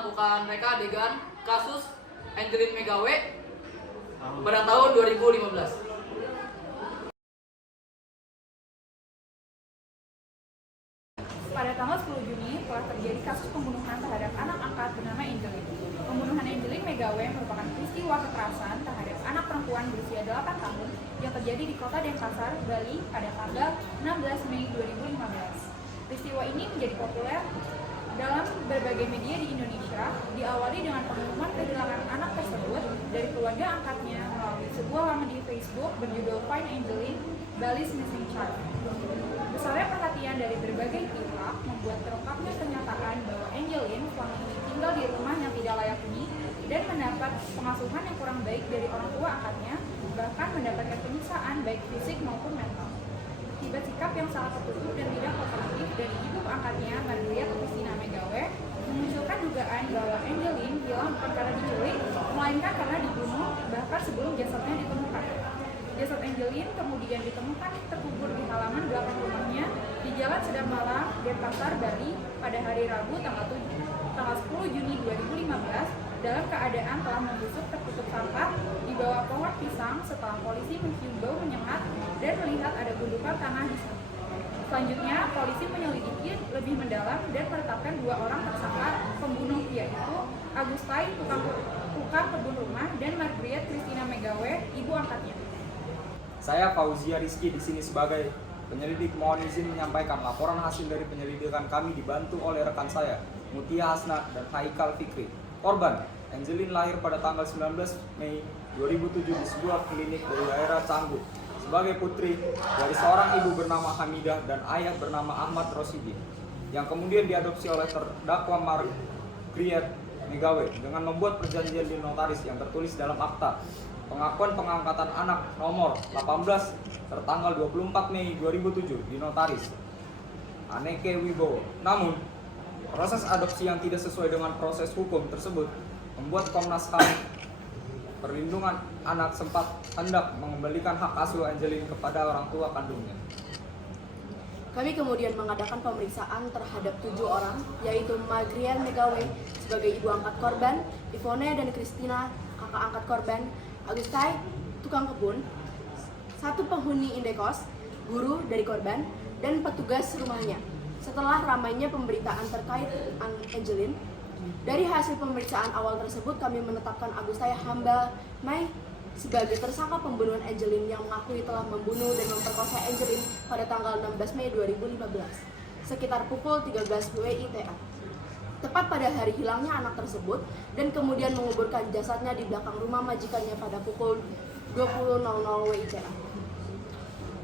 melakukan reka adegan kasus Angelin Megawe pada tahun 2015. Pada tanggal 10 Juni telah terjadi kasus pembunuhan terhadap anak angkat bernama Angelin. Pembunuhan Angelin Megawe merupakan peristiwa kekerasan terhadap anak perempuan berusia 8 tahun yang terjadi di Kota Denpasar, Bali pada tanggal 16 Mei 2015. Peristiwa ini menjadi populer dalam berbagai media di Indonesia, diawali dengan pengumuman kehilangan anak tersebut dari keluarga angkatnya melalui sebuah laman di Facebook berjudul Find Angelin, Bali's Missing Child. Besarnya perhatian dari berbagai pihak membuat terungkapnya kenyataan bahwa Angelin selama ini tinggal di rumah yang tidak layak huni dan mendapat pengasuhan yang kurang baik dari orang tua angkatnya, bahkan mendapatkan penyiksaan baik fisik maupun mental. Akibat sikap yang sangat tertutup dan tidak kooperatif dari ibu angkatnya, Margaret Christina Megawe, memunculkan dugaan bahwa Angelin hilang bukan karena diculik, melainkan karena dibunuh bahkan sebelum jasadnya ditemukan. Jasad Angelin kemudian ditemukan terkubur di halaman belakang rumahnya di Jalan Sedap Malang, Denpasar, Bali pada hari Rabu tanggal 10 Juni 2015 dalam keadaan telah membusuk tertutup sampah di bawah pohon pisang setelah polisi mencium bau menyengat dan melihat ada gundukan tanah di sana. Selanjutnya, polisi menyelidiki lebih mendalam dan menetapkan 2 orang tersangka pembunuh, yaitu Agustai, tukang kebun rumah, dan Margaret Christina Megawe, ibu angkatnya. Saya Fauzia Rizky di sini sebagai penyelidik, mohon izin menyampaikan laporan hasil dari penyelidikan kami dibantu oleh rekan saya, Mutia Hasna dan Haikal Fikri. Korban, Angelin lahir pada tanggal 19 Mei 2007 di sebuah klinik dari daerah Canggu sebagai putri dari seorang ibu bernama Hamidah dan ayah bernama Ahmad Rosidi, yang kemudian diadopsi oleh terdakwa Margaret Megawe dengan membuat perjanjian di notaris yang tertulis dalam akta pengakuan pengangkatan anak nomor 18 tertanggal 24 Mei 2007 di notaris Aneke Wibowo. Namun, proses adopsi yang tidak sesuai dengan proses hukum tersebut membuat Komnas HAM Perlindungan Anak sempat hendak mengembalikan hak asuh Angelin kepada orang tua kandungnya. Kami kemudian mengadakan pemeriksaan terhadap 7 orang, yaitu Margaret Megawe sebagai ibu angkat korban, Ivone dan Christina kakak angkat korban, Agustai tukang kebun, 1 penghuni indekos, guru dari korban, dan petugas rumahnya. Setelah ramainya pemberitaan terkait Angelin, dari hasil pemeriksaan awal tersebut kami menetapkan Agustai Hamba Mai sebagai tersangka pembunuhan Angelin yang mengakui telah membunuh dan memperkosa Angelin pada tanggal 16 Mei 2015 sekitar pukul 13 WITA. Tepat pada hari hilangnya anak tersebut, dan kemudian menguburkan jasadnya di belakang rumah majikannya pada pukul 20.00 WITA.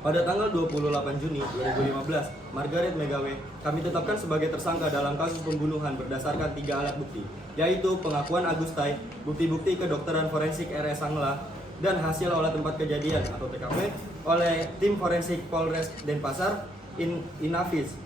Pada tanggal 28 Juni 2015, Margaret Megawe kami tetapkan sebagai tersangka dalam kasus pembunuhan berdasarkan 3 alat bukti, yaitu pengakuan Agustai, bukti-bukti kedokteran forensik RS Sangla, dan hasil olah tempat kejadian atau TKP oleh tim forensik Polres Denpasar, Inafis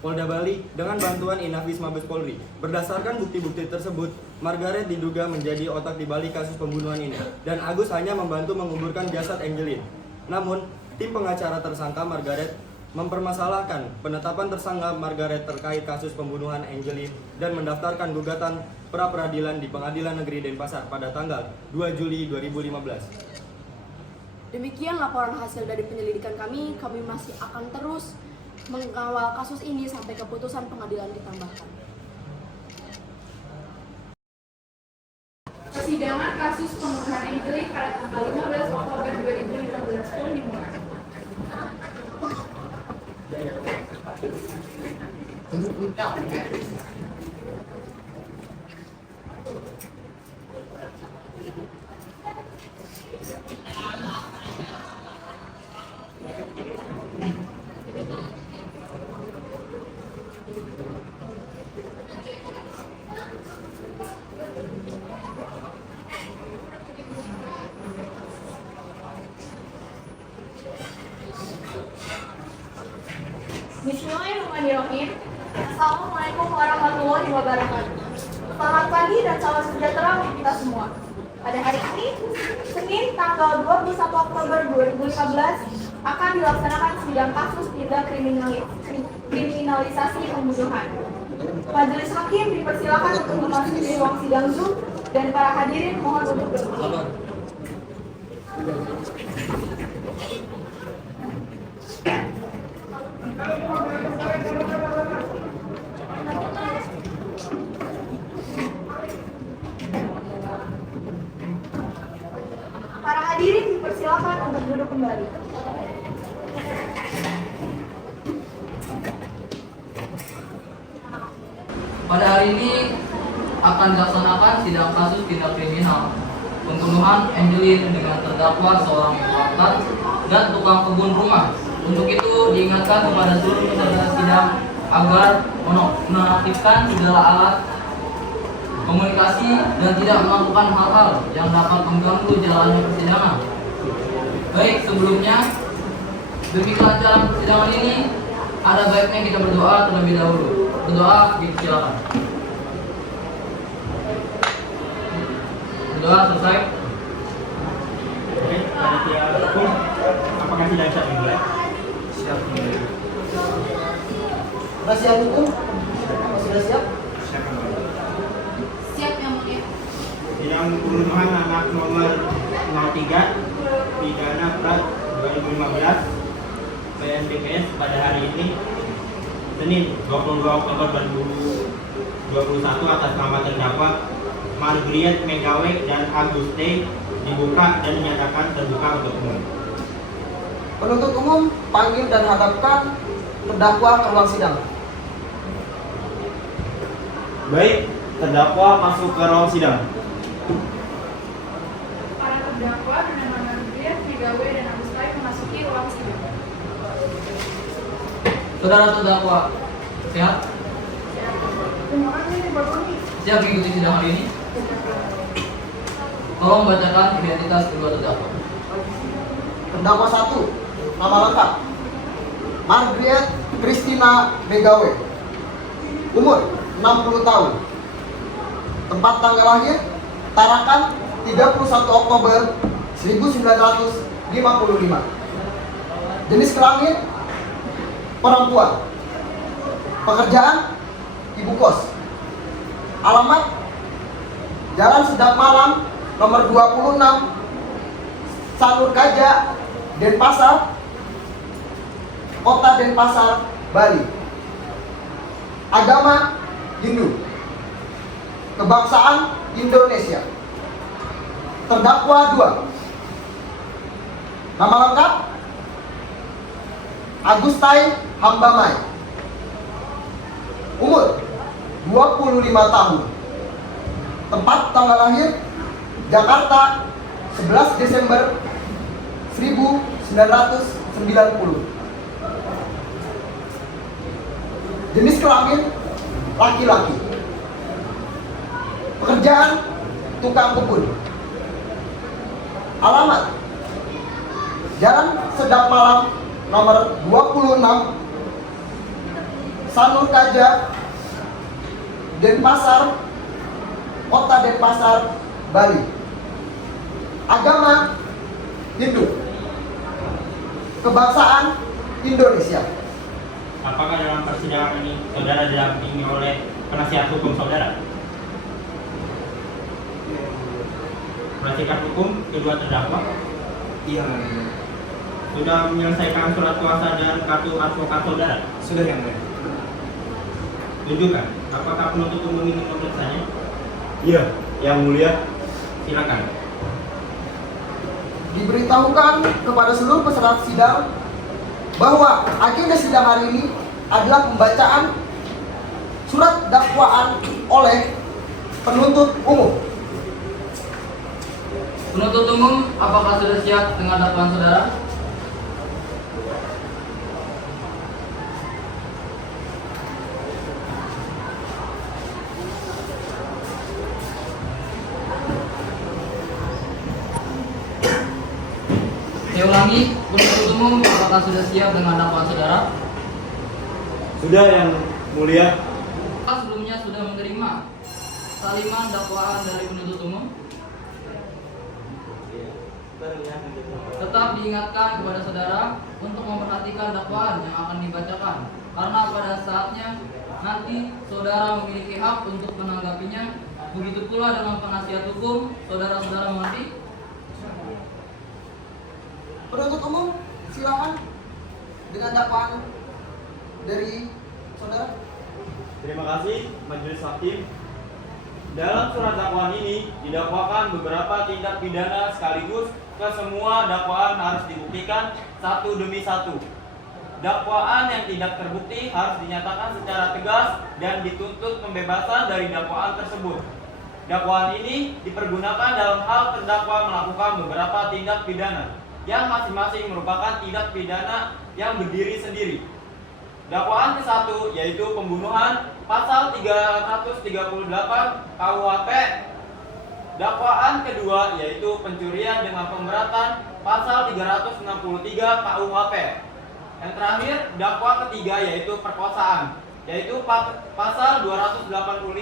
Polda Bali dengan bantuan Inafis Mabes Polri. Berdasarkan bukti-bukti tersebut, Margaret diduga menjadi otak di balik kasus pembunuhan ini, dan Agus hanya membantu menguburkan jasad Angelin. Namun, tim pengacara tersangka Margaret mempermasalahkan penetapan tersangka Margaret terkait kasus pembunuhan Angelin dan mendaftarkan gugatan pra-peradilan di Pengadilan Negeri Denpasar pada tanggal 2 Juli 2015. Demikian laporan hasil dari penyelidikan kami masih akan terus mengawal kasus ini sampai keputusan pengadilan ditambahkan. Persidangan kasus pembunuhan Angelin pada tanggal 15 Oktober 2015 pun dimulai. Bismillahirrahmanirrahim. Assalamualaikum warahmatullahi wabarakatuh. Selamat pagi dan salam sejahtera untuk kita semua. Pada hari ini, Senin tanggal 21 Oktober 2015, akan dilaksanakan sidang kasus tindak kriminalisasi pembunuhan. Majelis Hakim dipersilakan untuk memasuki ruang sidang Zoom dan para hadirin mohon untuk berdiri. Para hadirin dipersilakan untuk duduk kembali. Pada hari ini akan dilaksanakan sidang kasus tindak kriminal pembunuhan Angelin dengan terdakwa seorang ibu angkat dan tukang kebun rumah. Untuk itu diingatkan kepada seluruh peserta sidang agar menonaktifkan segala alat komunikasi dan tidak melakukan hal-hal yang dapat mengganggu jalannya persidangan. Baik, sebelumnya demi kelancaran persidangan ini ada baiknya kita berdoa terlebih dahulu. Berdoa, silakan. Berdoa selesai. Oke, panitia hukum, apakah sidang siap dimulai? Siap kembali. Penasihat hukum, apa sudah siap? Siap kembali. Siap yang mulia. Sidang pembunuhan anak nomor 03 pidana Prat 2015 PNPPS pada hari ini Senin 22 Oktober 2021 atas nama terdakwa Margaret Megawe dan Aguste dibuka dan dinyatakan terbuka untuk umum. Penuntut umum panggil dan hadapkan terdakwa ke ruang sidang. Baik, terdakwa masuk ke ruang sidang. Para terdakwa bernama Margaret Megawe dan Agustai memasuki ruang sidang. Saudara terdakwa, sehat? Siap mengikuti sidang hari ini? Tolong bacakan identitas kedua terdakwa. Terdakwa 1, nama lengkap Margaret Christina Megawe, umur 60 tahun, tempat tanggal lahir Tarakan 31 Oktober 1955, jenis kelamin perempuan, pekerjaan ibu kos, alamat Jalan Sedap Malam nomor 26 Sanur Kaja, Denpasar, Kota Denpasar, Bali. Agama Hindu. Kebangsaan Indonesia. Terdakwa 2. Nama lengkap Agustai Hambamai, umur 25 tahun, tempat tanggal lahir Jakarta 11 Desember 1990, jenis kelamin laki-laki, pekerjaan tukang kebun, alamat Jalan Sedap Malam nomor 26 Sanur Kaja, Denpasar, Kota Denpasar, Bali. Agama Hindu. Kebangsaan Indonesia. Apakah dalam persidangan ini saudara didampingi oleh penasihat hukum saudara? Penasihat hukum kedua terdakwa Iya, sudah menyelesaikan surat kuasa dan kartu advokat saudara? sudah yang mulia. Tunjukkan. Apakah penuntut umum ingin memeriksanya? Iya, yang mulia. Silakan. Diberitahukan kepada seluruh peserta sidang bahwa agenda sidang hari ini adalah pembacaan surat dakwaan oleh penuntut umum. Penuntut umum, apakah sudah siap dengan dakwaan saudara? Saya ulangi, penuntut umum, apakah sudah siap dengan dakwaan saudara? Sudah yang mulia. Sebelumnya sudah menerima saliman dakwaan dari penuntut umum. Tetap diingatkan kepada saudara untuk memperhatikan dakwaan yang akan dibacakan, karena pada saatnya nanti saudara memiliki hak untuk menanggapinya. Begitu pula dengan penasihat hukum, saudara-saudara mengerti? Penuntut umum, silakan dengan dakwaan dari saudara. Terima kasih Majelis Hakim. Dalam surat dakwaan ini didakwakan beberapa tindak pidana sekaligus kesemua dakwaan harus dibuktikan satu demi satu. Dakwaan yang tidak terbukti harus dinyatakan secara tegas dan dituntut pembebasan dari dakwaan tersebut. Dakwaan ini dipergunakan dalam hal terdakwa melakukan beberapa tindak pidana yang masing-masing merupakan tindak pidana yang berdiri sendiri. Dakwaan ke-1 yaitu pembunuhan pasal 338 KUHP. Dakwaan kedua yaitu pencurian dengan pemberatan pasal 363 KUHP. Yang terakhir, dakwa ketiga yaitu perkosaan, yaitu pasal 285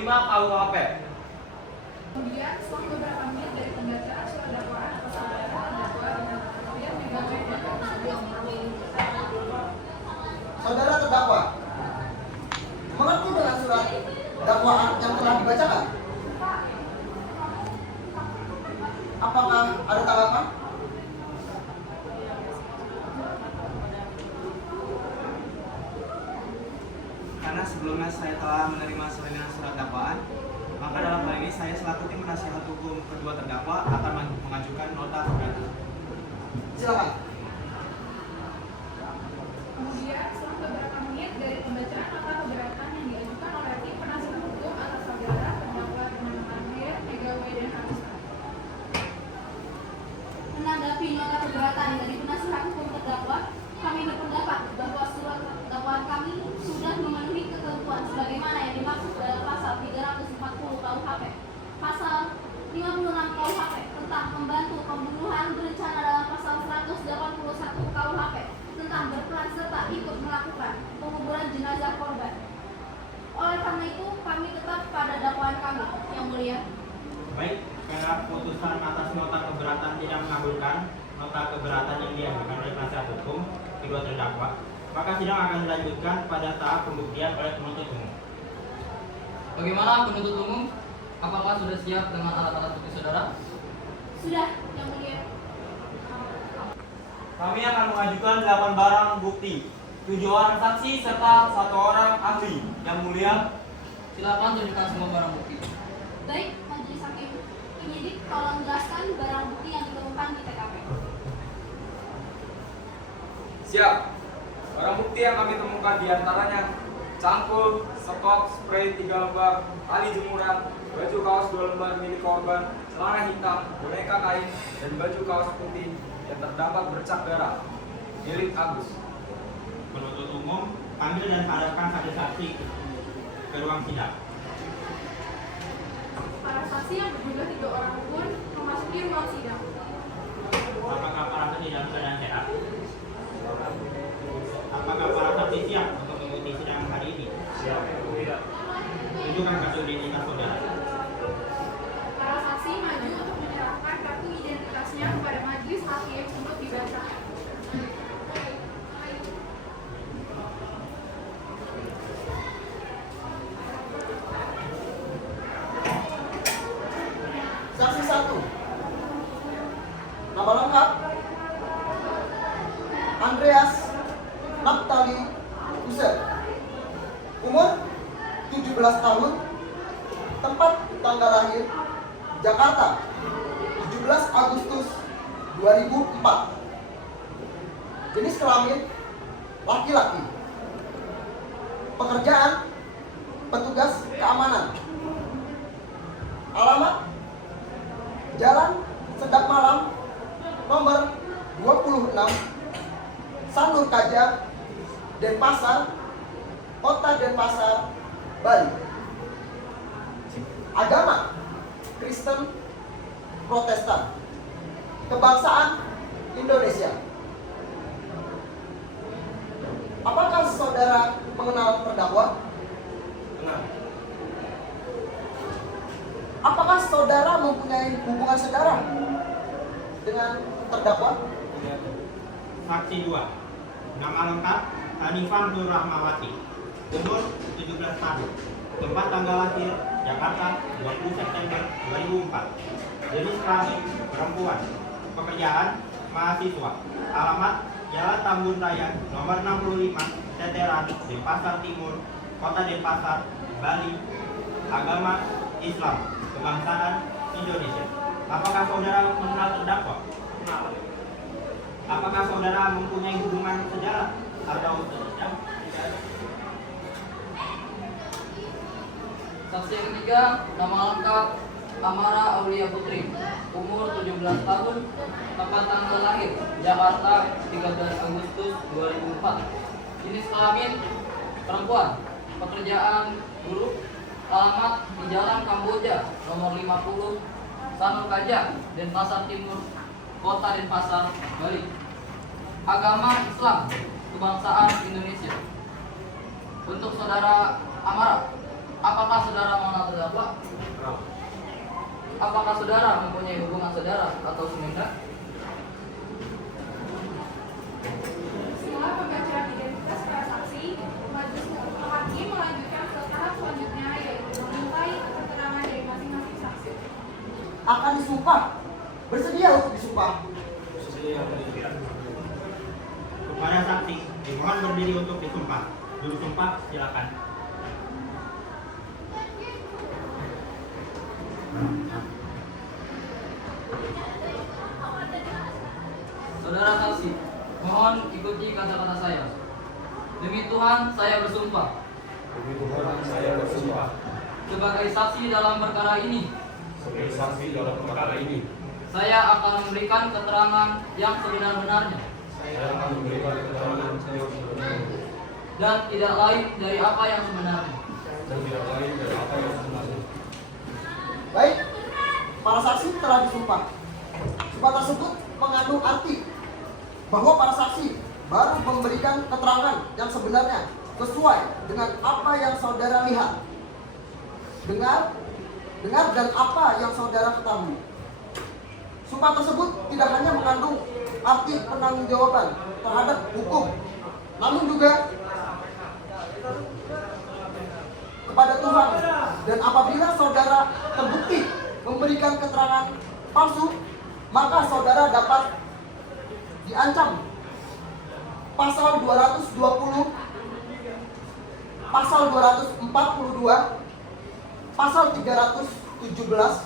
KUHP. Kemudian setelah beberapa menit dari pembacaan surat dakwaan atas saudara terdakwa dengan Magrian Megawe dan Saudara terdakwa, mengerti dengan surat dakwaan yang telah dibacakan? Apakah ada tanggapan? Karena sebelumnya saya telah menerima salinan surat dakwaan, maka dalam hal ini saya selaku tim penasihat hukum kedua terdakwa akan mengajukan nota keberatan. Silakan. Kemudian setelah beberapa menit dari pembacaan nota keberatan yang diajukan oleh tim penasihat hukum atas saudara terdakwa dengan Magrian Megawe dan Agustina. Menanggapi nota keberatan dari penasihat hukum terdakwa, kami berpendapat bahwa surat dakwaan kami sudah memenuhi ketentuan sebagaimana yang dimaksud dalam pasal 340 KUHP, pasal 56 KUHP tentang membantu pembunuhan berencana dalam pasal 181 KUHP tentang berperan serta ikut melakukan penguburan jenazah korban. Oleh karena itu, kami tetap pada dakwaan kami, Yang Mulia. Baik, karena putusan atas nota keberatan tidak mengabulkan nota keberatan yang diajukan oleh penasihat hukum kedua terdakwa, maka sidang akan dilanjutkan pada tahap pembuktian oleh penuntut umum. Bagaimana penuntut umum? Apakah sudah siap dengan alat-alat bukti saudara? Sudah, Yang Mulia. Kami akan mengajukan 8 barang bukti, 7 orang saksi serta 1 orang ahli. Yang Mulia, Silakan tunjukkan semua barang bukti. Baik, Majelis Hakim. Penyidik tolong jelaskan barang bukti yang ditemukan di TKP. Siap. Barang bukti yang kami temukan diantaranya cangkul, sekop, spray 3 lembar, tali jemuran, baju kaos 2 lembar milik korban, celana hitam, boneka kain, dan baju kaos putih yang terdapat bercak darah milik Agus. Penuntut umum, panggil dan hadapkan saksi-saksi ke ruang sidang. Para saksi yang berjumlah 3 orang pun memasuki ruang sidang. Apakah para saksi dalam keadaan sehat? Apakah para saksi siap untuk mengikuti sidang hari ini? Siap. Tunjukkan kartu identitas saudara. Para saksi maju untuk menyerahkan kartu identitasnya kepada majelis hakim untuk dibaca. Saksi 1. Nama lengkap Andreas Naftali User. Umur 17 tahun. Tempat tanggal lahir Jakarta 17 Agustus 2004. Jenis kelamin laki-laki. Pekerjaan petugas keamanan. Alamat Jalan Sedap Malam nomor 26 Sanur Kaja, Denpasar, Kota Denpasar, Bali. Agama Kristen Protestan. Kebangsaan Indonesia. Apakah saudara mengenal terdakwa? Kenal. Apakah saudara mempunyai hubungan saudara dengan terdakwa? Saksi 2. Nama lengkap Hanifah Nur Rahmawati. Umur 17 tahun. Tempat tanggal lahir Jakarta 20 September 2004. Jenis kelamin perempuan. Pekerjaan mahasiswa. Alamat Jalan Tambun Raya nomor 65 Teteran, Denpasar Timur, Kota Denpasar, Bali. Agama Islam. Kebangsaan Indonesia. Apakah saudara mengenal terdakwa? Apakah saudara mempunyai hubungan sejarah atau tidak? Saksi yang ketiga, nama lengkap Amara Aulia Putri, umur 17 tahun, tempat tanggal lahir Jakarta 13 Agustus 2004. Jenis kelamin perempuan, pekerjaan guru, alamat di Jalan Kamboja nomor 50 Sanur Kaja, Denpasar Timur, Kota Denpasar, Bali. Agama Islam, kebangsaan Indonesia. Untuk saudara Amara, apakah saudara mengenal terdakwa? Apakah saudara mempunyai hubungan saudara atau seminta? Setelah pembacaan identitas para saksi, hakim melanjutkan ke tahap selanjutnya, yaitu memintai keterangan dari masing-masing saksi. Akan disumpah. Bersedia untuk disumpah? Kepada saksi, dimohon berdiri untuk disumpah. Juru sumpah, silakan. Saudara saksi, mohon ikuti kata-kata saya. Demi Tuhan, saya bersumpah. Demi Tuhan, saya bersumpah. Sebagai saksi dalam perkara ini, Sebagai saksi dalam perkara ini, saya akan memberikan keterangan yang sebenar-benarnya saya akan memberikan keterangan yang sebenarnya dan tidak lain dari apa yang sebenarnya. dan tidak lain dari apa yang sebenarnya. Baik, para saksi telah disumpah. Sumpah tersebut mengandung arti bahwa para saksi baru memberikan keterangan yang sebenarnya sesuai dengan apa yang saudara lihat, dengar dan apa yang saudara ketahui. Sumpah tersebut tidak hanya mengandung arti penanggung-jawaban terhadap hukum, namun juga kepada Tuhan. Dan apabila saudara terbukti memberikan keterangan palsu, maka saudara dapat diancam pasal 220, pasal 242, pasal 317,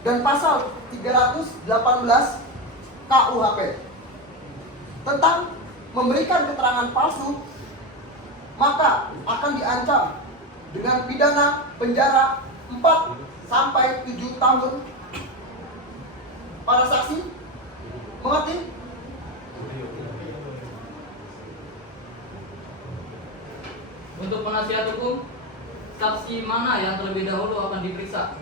dan pasal 318 KUHP tentang memberikan keterangan palsu, maka akan diancam dengan pidana penjara 4 sampai 7 tahun. Para saksi mengerti? Untuk penasihat hukum, saksi mana yang terlebih dahulu akan diperiksa?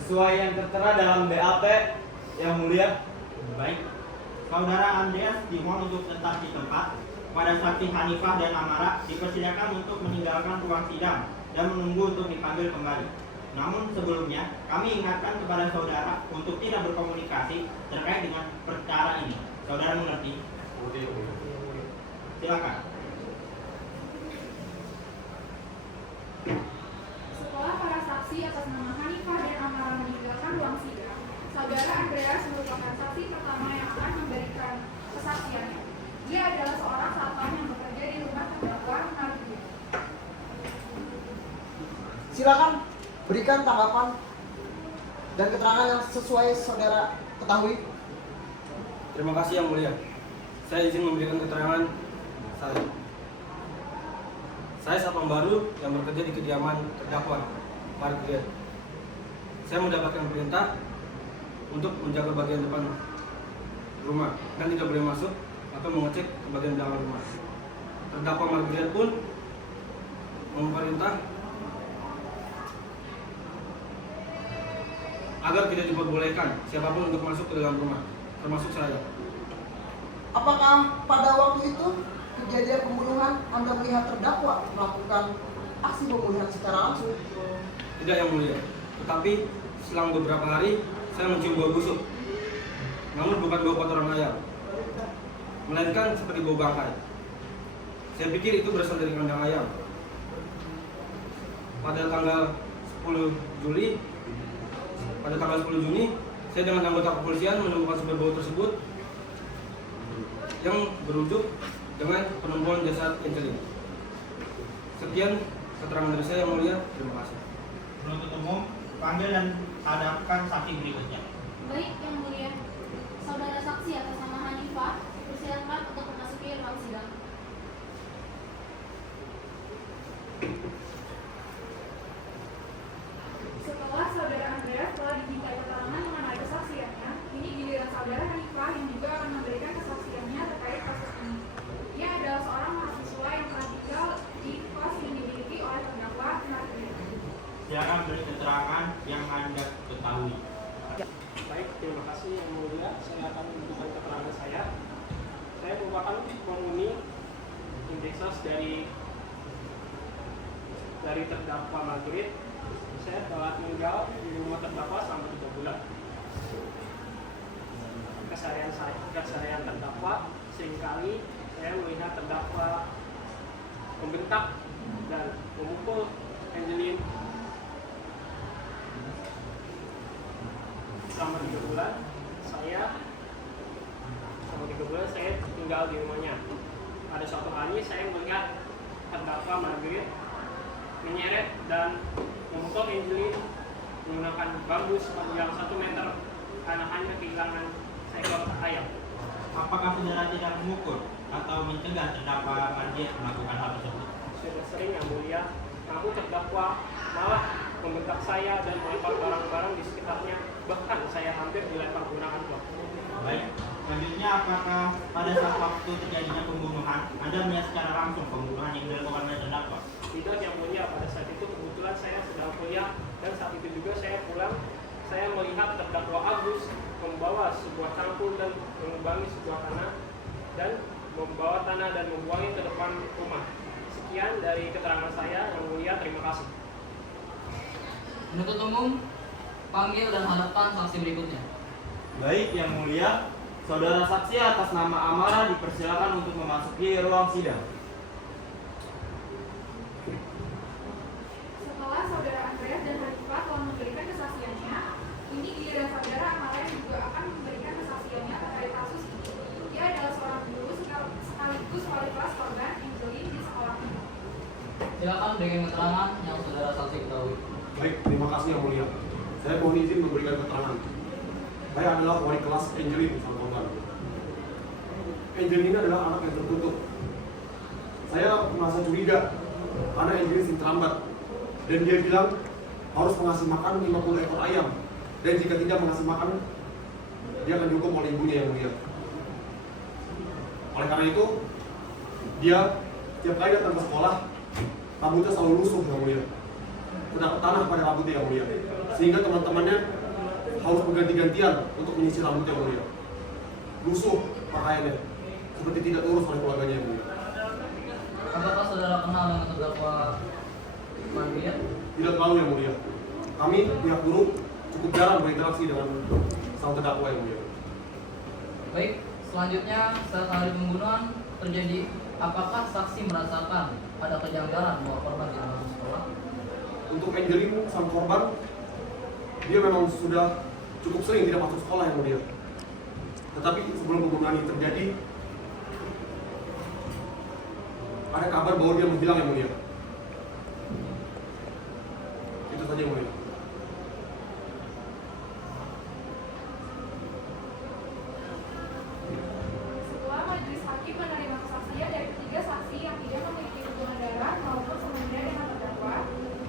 Sesuai yang tertera dalam BAP, Yang Mulia. Baik. Saudara Andreas dimohon untuk tetap di tempat. Pada saksi Hanifah dan Amara dipersilakan untuk meninggalkan ruang sidang dan menunggu untuk dipanggil kembali. Namun sebelumnya, kami ingatkan kepada saudara untuk tidak berkomunikasi terkait dengan perkara ini. Saudara mengerti? Silakan. Setelah para saksi atas nama Hanifah dan Amara meninggalkan ruang sidang, saudara Andreas merupakan saksi pertama yang akan memberikan kesaksiannya. Dia adalah seorang satpam yang bekerja di rumah terdakwa Margia. Silakan berikan tanggapan dan keterangan yang sesuai saudara ketahui. Terima kasih Yang Mulia. Saya izin memberikan keterangan saya. Saya satpam baru yang bekerja di kediaman terdakwa Margaret. Saya mendapatkan perintah untuk menjaga bagian depan rumah dan tidak boleh masuk atau mengecek ke bagian belakang rumah. Terdakwa Margaret pun memerintah agar tidak diperbolehkan siapapun untuk masuk ke dalam rumah, termasuk saya. Apakah pada waktu itu kejadian pembunuhan Anda melihat terdakwa melakukan aksi pembunuhan secara langsung? Tidak Yang Mulia, tetapi selang beberapa hari, saya mencium bau busuk. Namun bukan bau kotoran ayam, melainkan seperti bau bangkai. Saya pikir itu berasal dari kandang ayam. Pada tanggal 10 Juni, saya dengan anggota kepolisian menemukan sumber bau tersebut yang berujung dengan penemuan jasad Angelin. Sekian keterangan dari saya, yang mulia. Terima kasih. Penuntut umum, panggil dan hadapkan saksi berikutnya. Baik, yang mulia. Saudara saksi atas nama Hanifah, dipersilakan untuk memasuki ruang sidang. Setelah saudara Andreas telah dimintai keterangan mengenai kesaksiannya, ini giliran saudara Hanifah yang juga akan memberikan kesaksiannya terkait kasus ini. Ia adalah seorang mahasiswa yang telah tinggal di kos yang dimiliki oleh terdakwa Margaret. Silakan beri keterangan yang Anda ketahui. Baik, terima kasih yang mulia. Saya akan memberikan keterangan saya. Saya merupakan penghuni indeksos dari terdakwa Margaret. Saya telah tinggal di rumah terdakwa selama 3 bulan. Keseharian terdakwa seringkali saya melihat terdakwa membentak dan memukul Angelin. Selama 3 bulan saya tinggal di rumahnya. Pada suatu hari saya melihat terdakwa Margaret menyeret dan memukul Angelin menggunakan bambu sepanjang 1 meter karena hanya kehilangan seekor ayam. Apakah saudara tidak memukul atau mencegah terdakwa Margaret melakukan hal tersebut? Sudah sering, yang mulia, namun terdakwa malah membentak saya dan melempar barang-barang di sekitarnya, bahkan saya hampir dilempar menggunakan blok. Baik, selanjutnya apakah pada saat waktu terjadinya pembunuhan Anda melihat secara langsung pembunuhan yang dilakukan oleh terdakwa? Tidak, yang mulia. Pada saat itu kebetulan saya sedang kuliah dan saat itu juga saya pulang. Saya melihat terdakwa Agus membawa sebuah cangkul dan mengubangi sebuah tanah dan membawa tanah dan membuangnya ke depan rumah. Sekian dari keterangan saya, yang mulia. Terima kasih. Penuntut umum, panggil dan hadapkan saksi berikutnya. Baik, yang mulia, saudara saksi atas nama Amara dipersilakan untuk memasuki ruang sidang. Setelah saudara Andreas dan Hanifah telah memberikan kesaksiannya, ini giliran saudara Amara yang juga akan memberikan kesaksiannya terkait kasus ini. Ia adalah seorang guru sekaligus wali kelas korban Angelin di sekolahnya. Silakan berikan keterangan yang saudara saksi ketahui. Baik, terima kasih yang mulia. Saya mohon izin memberikan keterangan. Saya adalah wali kelas Angelin sang korban. Angelin adalah anak yang tertutup. Saya merasa curiga karena Angelin sering terlambat. Dan dia bilang harus mengasih makan 50 ekor ayam. Dan jika tidak mengasih makan, dia akan dihukum oleh ibunya yang mulia. Oleh karena itu, dia tiap kali datang ke sekolah, rambutnya selalu lusuh yang mulia. Terdapat tanah pada rambutnya yang mulia. Sehingga teman-temannya harus berganti-gantian untuk menyisir rambutnya yang mulia. Lusuh pakaiannya, seperti tidak terurus oleh keluarganya yang mulia. Apakah saudara kenal dengan terdakwa Margaret? Tidak terlalu yang mulia. Kami pihak guru cukup jarang berinteraksi dengan sang terdakwa yang mulia. Baik, selanjutnya saat hari pembunuhan terjadi, apakah saksi merasakan ada kejanggalan bahwa korban tidak masuk sekolah? Untuk Angelin sang korban, dia memang sudah cukup sering tidak masuk sekolah yang mulia. Tetapi sebelum pembunuhan ini terjadi, ada kabar bahwa dia menghilang yang mulia. Itu saja yang mulia. Setelah majelis hakim menerima kesaksian dari ketiga saksi yang tidak memiliki hubungan darah maupun semenjak dengan terdakwa,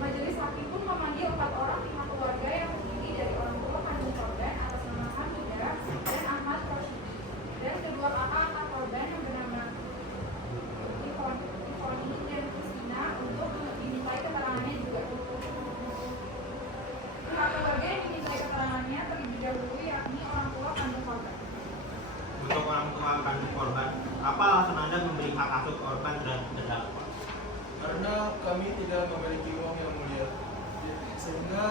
majelis hakim pun memanggil 4 orang pihak keluarga yang terdiri dari orang tua kandung korban atas nama Hamida dan Ahmad Roshidi, dan kedua kakak angkat korban yang bernama Ivoni dan Christina untuk dimintai keterangannya juga. Pihak keluarga yang dimintai keterangannya terlebih dahulu yakni orang tua kandung korban. Untuk orang tua kandung korban, apa alasan Anda memberi hak asuh korban terhadap terdakwa? Karena kami tidak memiliki uang yang mulia, sehingga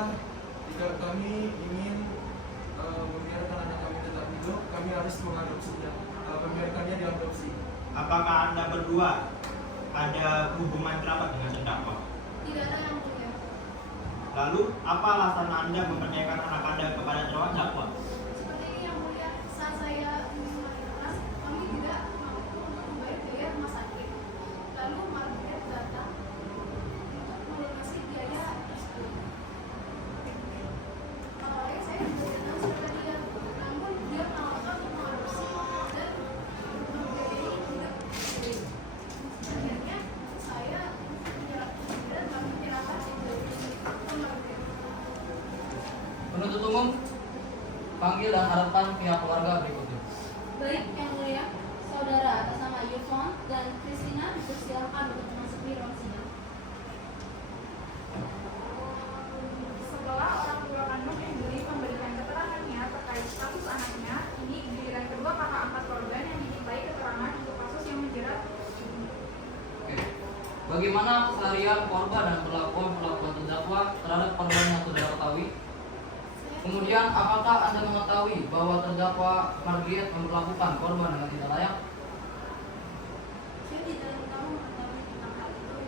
jika kami nyaris mengadopsinya, membiarkannya diadopsi. Apakah Anda berdua ada hubungan kerabat dengan terdakwa? Tidak ada yang mulia. Lalu, apa alasan Anda mempercayakan anak Anda kepada terdakwa? Seperti ini yang mulia, saat saya menikmati kelas, kami tidak mampu untuk membayar biaya rumah sakit. Lalu Margaret datang untuk melunasi biaya tersebut. Awalnya saya juga tidak tahu siapa dia, namun dia menawarkan untuk mengadopsi dan membiayai tidak sendiri. Akhirnya saya menyerahkan dan menyerahkan ke Margaret. Penuntut umum, panggil dan harapkan pihak keluarga berikutnya. Baik, yang mulia, saudara atas nama Yvonne dan Christina dipersilakan untuk memasuki ruang sidang. Setelah orang tua kandung Angeli memberikan keterangannya terkait status anaknya, ini giliran kedua kakak angkat korban yang dimintai keterangan untuk kasus yang menjerat. Oke. Bagaimana keseharian korban dan perlakuan terdakwa terhadap korban yang sudah ketahui? Kemudian, apakah Anda mengetahui bahwa terdakwa Margaret memperlakukan korban dengan tidak layak? Saya tidak tahu mengetahui tentang hal itu,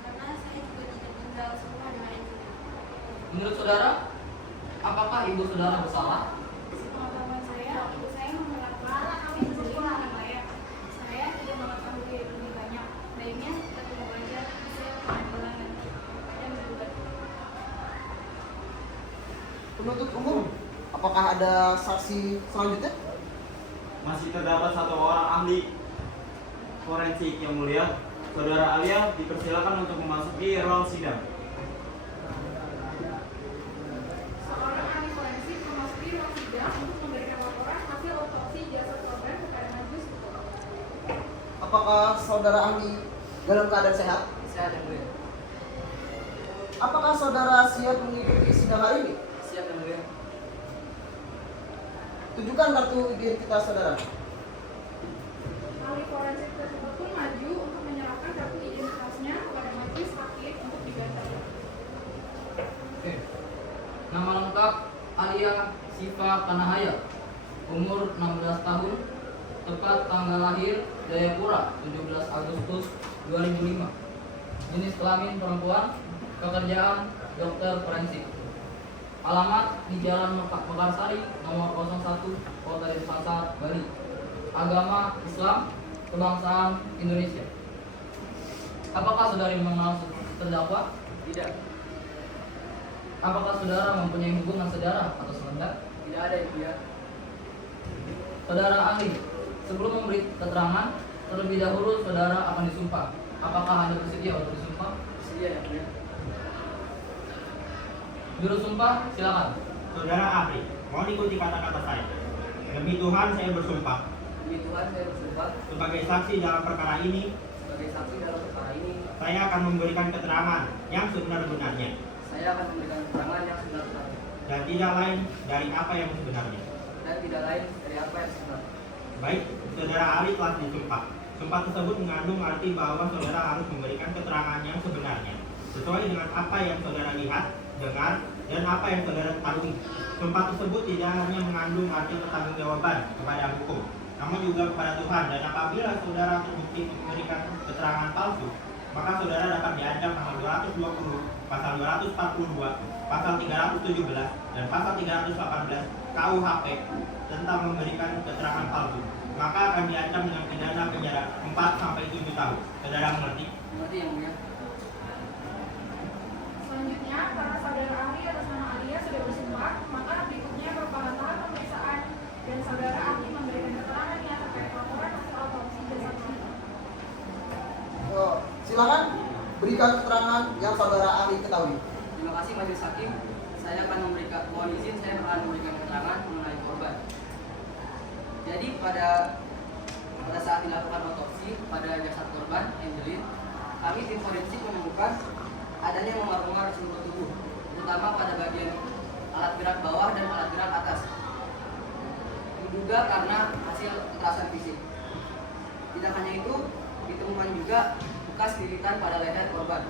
karena saya juga tidak tinggal semua dengan Angeli. Menurut saudara, apakah ibu saudara bersalah? Sepengetahuan saya, ibu saya memperlakukan Angeli dengan layak. Saya tidak mengetahui lebih banyak. Baiknya kita tunggu aja hasil pengadilan nanti dan berbuat. Penuntut umum, apakah ada saksi selanjutnya? Masih terdapat satu orang ahli forensik yang mulia. Saudara Alia dipersilakan untuk memasuki ruang sidang. Seorang ahli forensik memasuki ruang sidang untuk memberikan laporan hasil otopsi jasad korban kepada majelis hukum. Apakah saudara ahli dalam keadaan sehat? Sehat yang mulia. Apakah saudara siap mengikuti sidang hari ini? Siap yang mulia. Tunjukkan kartu identitas saudara. Ahli forensik tersebut pun maju untuk menyerahkan kartu identitasnya kepada majelis hakim untuk digantari. Oke. Nama lengkap Alia Siva Kanahaya, umur 16 tahun, tepat tanggal lahir Jayapura 17 Agustus 2005. Jenis kelamin perempuan, pekerjaan dokter forensik. Alamat di Jalan Mekarsari nomor 01 Kota Denpasar, Bali. Agama Islam, kebangsaan Indonesia. Apakah saudari mengenal terdakwa? Tidak. Apakah saudara mempunyai hubungan saudara atau saudara? Tidak ada, Ibu ya. Saudara ahli, sebelum memberi keterangan, terlebih dahulu saudara akan disumpah. Apakah Anda bersedia untuk disumpah? Bersedia, ya. Juru sumpah, silakan. Saudara ahli, mohon ikuti kata-kata saya. Demi Tuhan saya bersumpah. Demi Tuhan saya bersumpah. Sebagai saksi dalam perkara ini, saya akan memberikan keterangan yang sebenar-benarnya. Saya akan memberikan keterangan yang sebenar-benarnya. Dan tidak lain dari apa yang sebenarnya. Dan tidak lain dari apa yang sebenarnya. Baik, saudara ahli telah disumpah. Sumpah tersebut mengandung arti bahwa saudara harus memberikan keterangan yang sebenarnya, sesuai dengan apa yang saudara lihat, dengar, dan apa yang saudara ketahui. Sumpah tersebut tidak hanya mengandung arti pertanggungjawaban kepada hukum, namun juga kepada Tuhan. Dan apabila saudara terbukti memberikan keterangan palsu, maka saudara dapat diancam pasal 220, pasal 242, pasal 317, dan pasal 318 KUHP tentang memberikan keterangan palsu. Maka akan diancam dengan pidana penjara 4 sampai 7 tahun. Saudara mengerti? Mengerti yang mulia. Selanjutnya, karena saudara ahli atas nama Alia sudah bersumpah, maka berikutnya merupakan tahap pemeriksaan dan saudara ahli memberikan keterangannya terkait laporan hasil otopsi jasad korban. Silakan berikan keterangan yang saudara ahli ketahui. Terima kasih majelis hakim. Saya akan mohon izin saya akan memberikan keterangan mengenai korban. Jadi pada saat dilakukan otopsi pada jasad korban Angelin, kami tim forensik menemukan adanya memar-memar di seluruh tubuh, terutama pada bagian alat gerak bawah dan alat gerak atas. Diduga karena hasil kekerasan fisik. Tidak hanya itu, ditemukan juga bekas lilitan pada leher korban.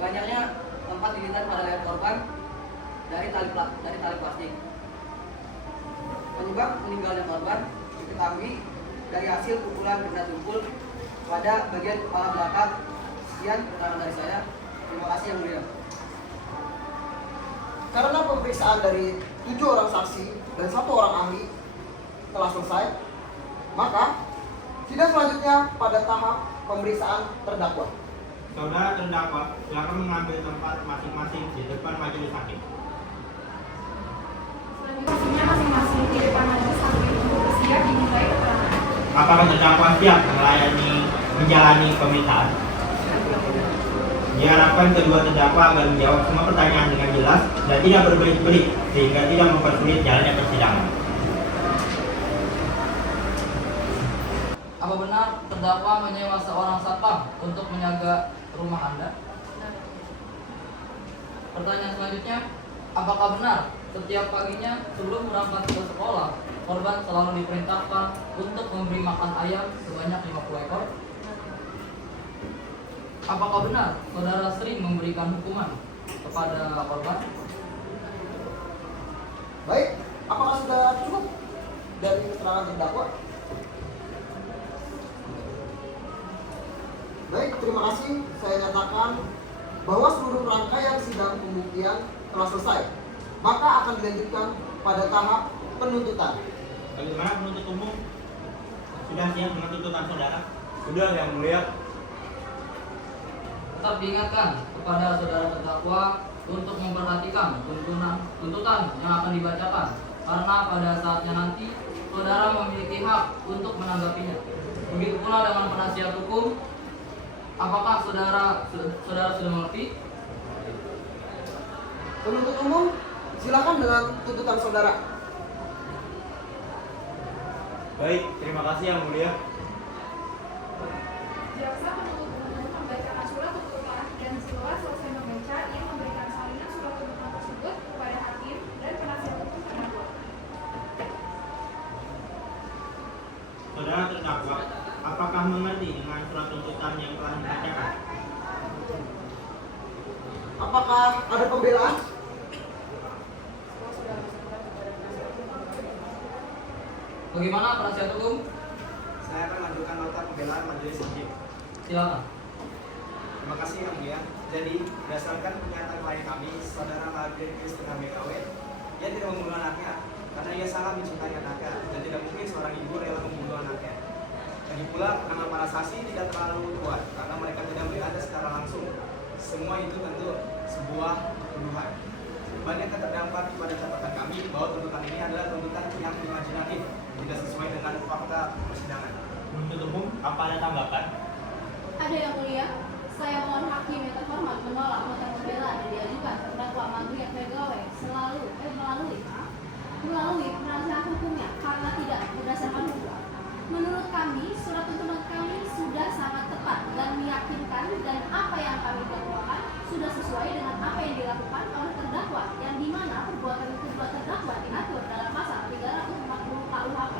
Banyaknya tempat lilitan pada leher korban dari tali plastik. Penyebab meninggalnya korban diketahui dari hasil pukulan benda tumpul pada bagian kepala belakang. Sekian keterangan dari saya. Terima kasih yang mulia. Karena pemeriksaan dari 7 orang saksi dan 1 orang ahli telah selesai, maka sidang selanjutnya pada tahap pemeriksaan terdakwa. Saudara terdakwa, silakan mengambil tempat masing-masing di depan majelis hakim. Selanjutnya masing-masing di depan majelis hakim bersiap dimintai keterangan. Apakah terdakwa siap menjalani pemeriksaan? Diharapkan kedua terdakwa agar menjawab semua pertanyaan dengan jelas dan tidak berbelit-belit sehingga tidak mempersulit jalannya persidangan. Apa benar terdakwa menyewa seorang satpam untuk menjaga rumah Anda? Pertanyaan selanjutnya, apakah benar setiap paginya sebelum berangkat ke sekolah, korban selalu diperintahkan untuk memberi makan ayam sebanyak 50 ekor? Apakah benar saudara sering memberikan hukuman kepada korban? Baik, apakah sudah cukup dari keterangan terdakwa? Baik, terima kasih. Saya nyatakan bahwa seluruh rangkaian sidang pembuktian telah selesai. Maka akan dilanjutkan pada tahap penuntutan. Bagaimana penuntut umum? Sudah siap dengan tuntutan saudara? Sudah yang mulia. Tetap diingatkan kepada saudara terdakwa untuk memperhatikan tuntutan yang akan dibacakan, karena pada saatnya nanti saudara memiliki hak untuk menanggapinya. Begitu pula dengan penasihat hukum. Apakah saudara sudah mengerti? Penuntut umum, silakan dengan tuntutan saudara. Baik, terima kasih yang mulia. Jaksa penuntut umum membacakan surat tuntutan dan setelah selesai membaca, ia memberikan salinan surat tuntutan tersebut kepada hakim dan penasihat hukum terdakwa. Saudara terdakwa, apakah mengerti dengan surat tuntutan yang telah dibacakan? Apakah ada pembelaan? Bagaimana penasihat hukum? Saya akan mengajukan nota pembelaan majelis hakim. Silakan. Terima kasih yang mulia. Jadi, berdasarkan pernyataan klien kami, saudara Margaret Christina McAw, ia tidak membunuh anaknya karena ia sangat mencintai anaknya dan tidak mungkin seorang ibu rela membunuh anaknya. Lagi pula, nama para saksi tidak terlalu kuat karena mereka tidak melihatnya secara langsung. Semua itu tentu sebuah tuduhan. Banyak yang terdapat pada catatan kami bahwa tuntutan ini adalah tuntutan yang imajinatif, tidak sesuai dengan fakta persidangan. Penuntut umum, apa ada tanggapan? Ada yang mulia, saya mohon hakim yang terhormat menolak nota pembelaan yang diajukan terdakwa Margaret McAw melalui penasihat hukumnya karena tidak berdasarkan hukum. Menurut kami, surat tuntutan kami sudah sangat tepat dan meyakinkan, dan apa yang kami dakwakan sudah sesuai dengan apa yang dilakukan oleh terdakwa, yang dimana perbuatan kedua terdakwa diatur dalam pasal 340 KUHP,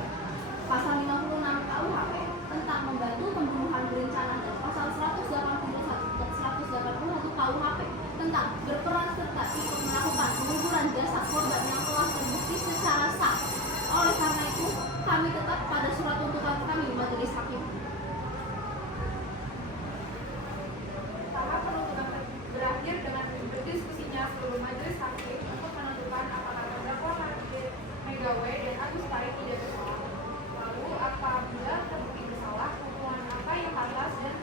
pasal 56 KUHP tentang membantu pembunuhan berencana, dan pasal 181 dan 181 KUHP tentang berperan serta ikut melakukan penguburan jasad korban yang telah terbukti secara sah. Oleh karena itu, kami tetap pada surat tuntutan kami majelis hakim. Tahap penuntutan berakhir dengan berdiskusinya seluruh majelis hakim untuk menentukan apakah terdakwa Margaret McAw dan Agus Tai tidak bersalah. Lalu, apabila terbukti bersalah, hukuman apa yang pantas dan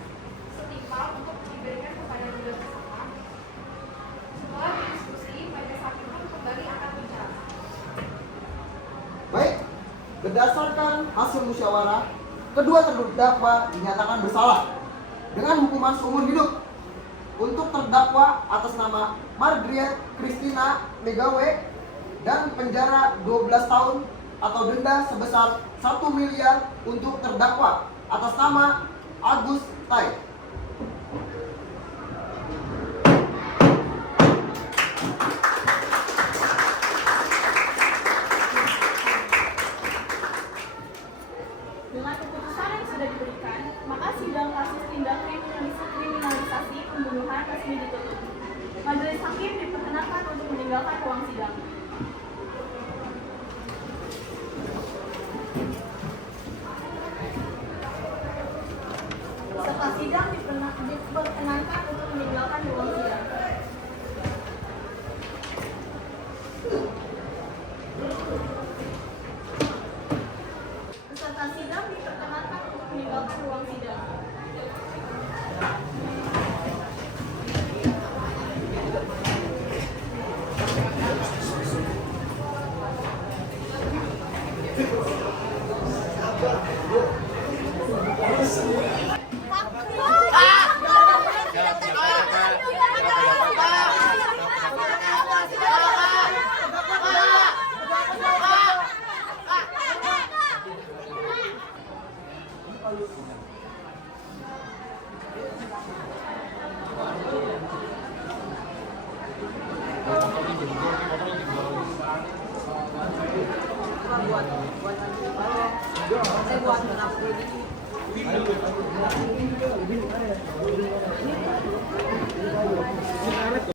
setimpal untuk diberikan kepada dua tersangka. Setelah berdiskusi, majelis hakim pun kembali akan bicara. Baik, berdasarkan hasil musyawarah, kedua terdakwa dinyatakan bersalah dengan hukuman seumur hidup untuk terdakwa atas nama Margaret Christina McAw dan penjara 12 tahun atau denda sebesar 1 miliar untuk terdakwa atas nama Agus Tai. Dengan keputusan yang sudah diberikan, maka sidang kasus tindak kriminalisasi pembunuhan resmi ditutup. Majelis hakim diperkenankan untuk meninggalkan ruang sidang. buat